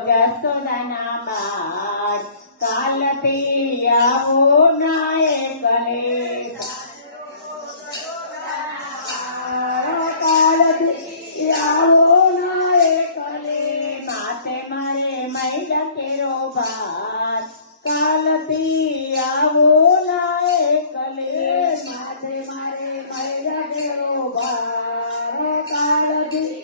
જસોદાના બાળ કાલથી આવો ના એકલે કાલથી આવો ના એકલે માતે મારે મૈડા કેરો ભાત કાલથી આવો ના એકલે માતે મારે મૈડા કેરો ભાત કાલથી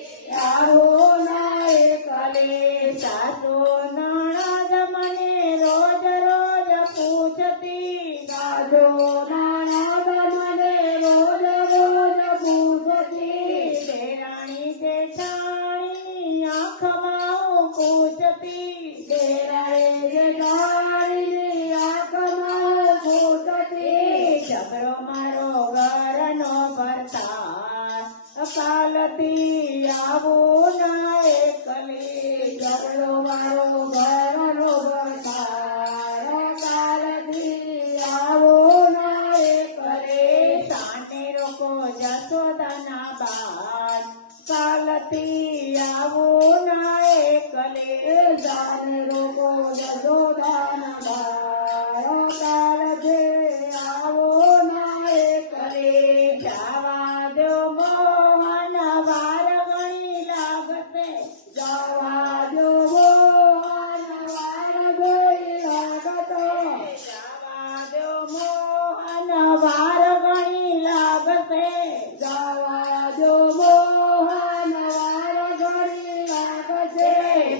આવો ના એકલે સાસુ નણદ મને રોજ રોજ પૂછતી સાસુ નણદ મને રોજ રોજ પૂછતી દેરાણી જેઠાણીની આંખમાં પૂછતી દેરાણી જેઠાણીની આંખમાં પૂછતી ઝઘડો મારો ઘરનો ભરતા કાલથી આવો ના એકલે ઝઘડો મારો ઘરનો ભરતા કાલથી આવો ના એકલે સાને રોકો જસોદાના બાળ કાલથી આવો ના એકલે સાને રોકો જસોદાના બાળ કાલથી આવો ના એકલે જવા દો મોહન વાર ગણી લાગતે જવા દો મોહન વાર ગણી લાગતો જવા દો મોહન વાર ગણી લાગતે જવા દો મોહન વાર ગણી લાગતે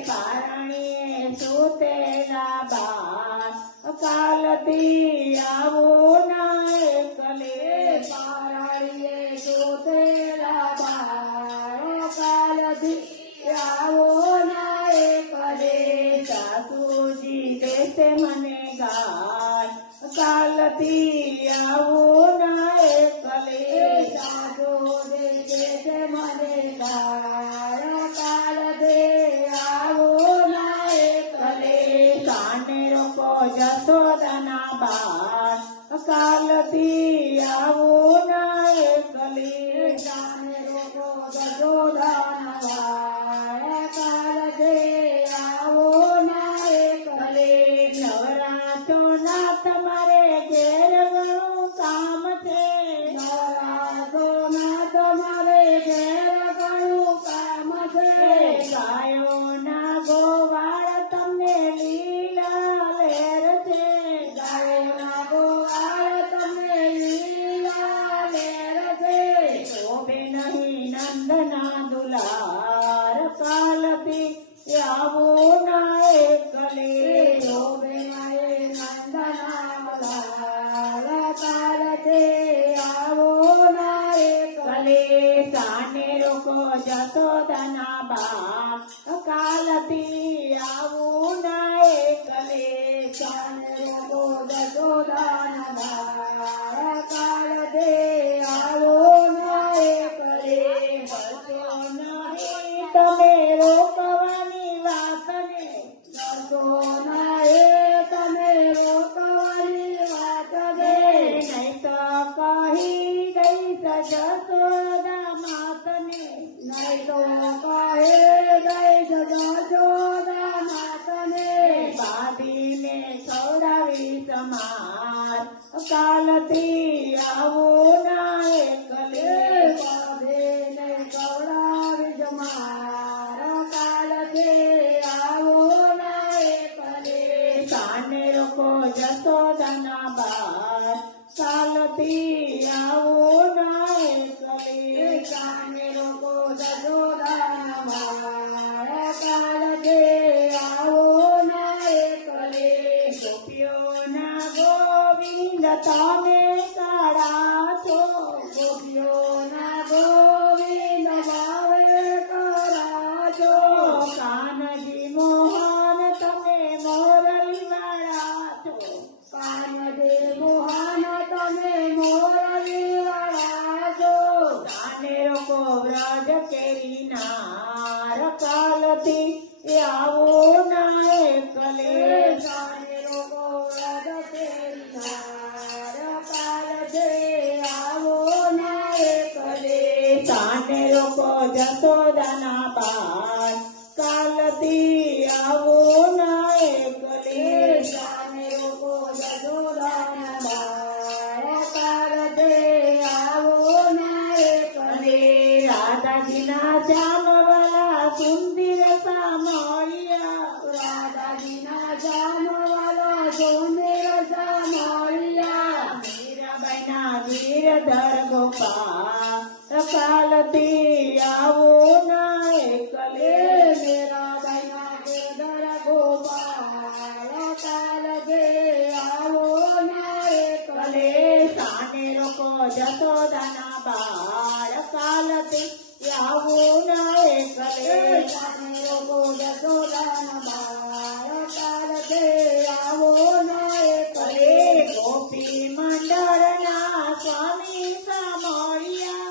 પારણીએ સુતેલા બાળ કાલથી આવો ના એકલે પારણીએ સુતેલા બાળ કાલથી આવો ના એકલે સાસુજી દેશે મને ગાળ કાલથી આવો ના એકલે સાસુ દેશે મને ગાળ કાલથી આવો ના એકલે સાને રોકો જસોદાના બાળ કાલથી આવો ના એકલે સાને રોકો જસોદાના બાળ કાલથી આવો ના એકલે નવરાતો ના તમારે ઘેર ઘણું કામ છે નવરાતો ના તમારે ઘેર ઘણું કામ છે ગાયોના ગોવાળ તમને લીલા લેર છે ગાયોના ગોવાળ તમને લીલા લેર છે શોભે નહીં નંદના દુલાર કાલથી આવો ના એકલે શોભે નહીં નંદના દુલાર કાલથી આવો ના એકલે સાને રોકો જસોદાના બાળ કાલથી આવો ના એકલે સાને રોકો જસોદાના બાળ કાલથી આવો ના એકલે બસો નહીં તમે રોકવાની વાતને બસો નહીં તમે રોકવાની વાતને નહીં તો કહી દઈશ જસોદા માતને નહીં તો કહી દઈશ જસોદા માતને બાંધીને ખવડાવી સમાર કાલથી આવો ના એકલે બાંધીને ખવડાવી જમાર કાલથી આવો ના એકલે સાને રોકો જસોદાના બાળ કાલથી આવો ના એકલે સાને રોકો જસોદાના બાળ કાલથી આવો ના એકલે ગોપીઓના ગોવિંદ તમે કાળા છો ગોપીઓના ગોવિંદ ભાવે કરા છો કાનજી મોહન તમે મોરલી વાળા છો કાનજી મોહન તમે મોરલી વાળા છો કાને રોકો વ્રજ કેરી નાર કાલથી આવો ના એકલે કાને રોકો વ્રજ કેરી નાર કાલથી આવો ના એકલે સાને રોકો જસોદાના બાળ કાલથી આવો રાધાજીના શ્યામવાલા સુંદર સામળિયા રાધાજીના જામવાલા સુંદર સામળિયા મીરાબાઈના ગીરધર ગોપાલ કાલથી આવો ના એકલે મેરા બૈના ગીરધર ગોપાલ કાલ દે આવો ના એકલે કલે સાને રોકો જશોદાના બાળ કાલથી આવો ના એકલે કલે ગોપી મંડળના સ્વામી સામળિયા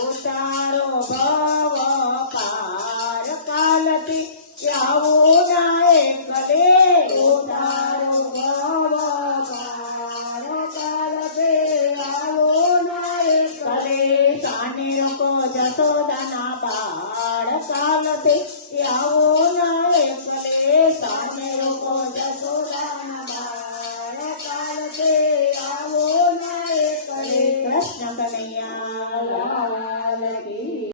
ઉતારો ભવ પાર કાલથી આવો ના એકલે ઉતારો કલે સાને રોકો જશોદાના બાળ કાલથી આવો